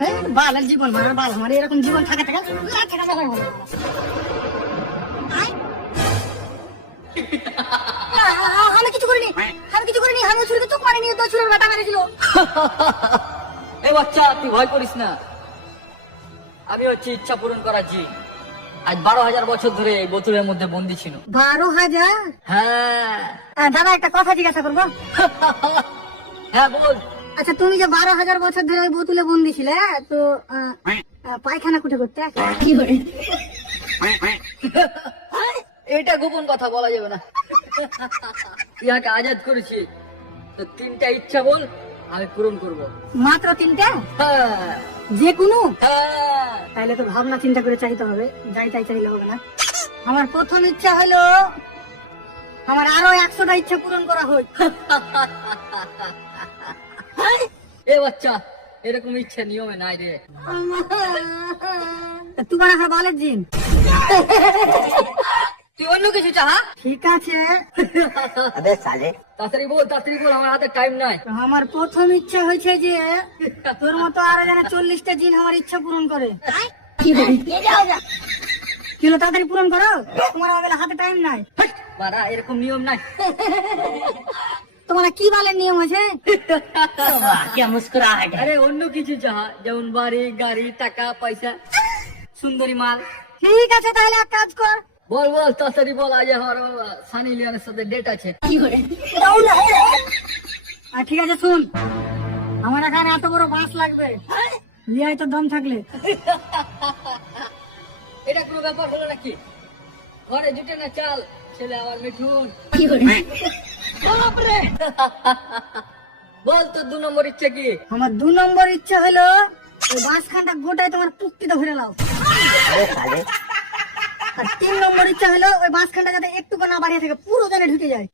বালের জীবন মারার বাল, আমার এরকম জীবন থাকা থাকা আমি কিছু করিনি, আমি কিছু করিনি, আমি ছুরিতে চোখ মারিনি, তো ছুরির বাটা মেরেছিল। এই বাচ্চা, তুই ভয় করিস না। আমি হচ্ছে ইচ্ছা পূরণ করা জি। আজ 12,000 বছর ধরে এই বোতলের মধ্যে বন্দি ছিল। 12,000? হ্যাঁ। দাদা একটা কথা জিজ্ঞাসা করবো? হ্যাঁ বল। আচ্ছা, তুমি যে 12,000 বছর ধরে ওই বোতলে বন্দি ছিলে, তো পায়খানা কুটে করতে কি করে? এটা গোপন কথা বলা যাবে না। ইয়াকে আজাদ করেছি, তো 3টা ইচ্ছা বল, আমি পূরণ করব। মাত্র 3টা? হ্যাঁ। যে কোনো? হ্যাঁ। তাইলে তো ভাবনা চিন্তা করে চাইতে হবে, যাই তাই চাইলে হবে না। আমার প্রথম ইচ্ছা হলো আমার আরো 100টা ইচ্ছা পূরণ করা হোক। এ বাচ্চা, এরকম ইচ্ছা নিয়মে নাই রে। তোমার এখন বালের জিন, তুই অন্য কিছু চাহা। ঠিক আছে। তাড়াতাড়ি বল, আমার হাতে টাইম নাই। তো আমার প্রথম ইচ্ছা হয়েছে যে তোর মতো আরো যেন 40টা জিন আমার ইচ্ছা পূরণ করে। কি হলো, তাড়াতাড়ি পূরণ করো, তোমার আমাদের হাতে টাইম নাই। বাড়া, এরকম নিয়ম নাই। তোমার কি বালের নিয়ম আছে? আরে অন্য কিছু চাহা, যেমন বাড়ি গাড়ি টাকা পয়সা সুন্দরী মাল। ঠিক আছে, তাহলে এক কাজ কর। বল বল, তাড়াতাড়ি বল। আজ আমার সানি লিওনের সাথে ডেট আছে। ঠিক আছে, শুন, আমার এখানে এত বড় বাস লাগবে, লিয়াই তো দম থাকলে। এটা কোনো ব্যাপার হলো নাকি? ঘরে জুটে না চাল, ছেলে আমার মিঠুন। বল তোর 2 নম্বর ইচ্ছা কি? আমার 2 নম্বর ইচ্ছা হলো ওই বাসখানটা গোটায় তোমার পুক্তিতে ভরে নাও। আর 3 নম্বর ইচ্ছা হলো ওই বাসখানটা যাতে একটু না বাড়িয়ে থাকে, পুরো জানে ঢুকে যায়।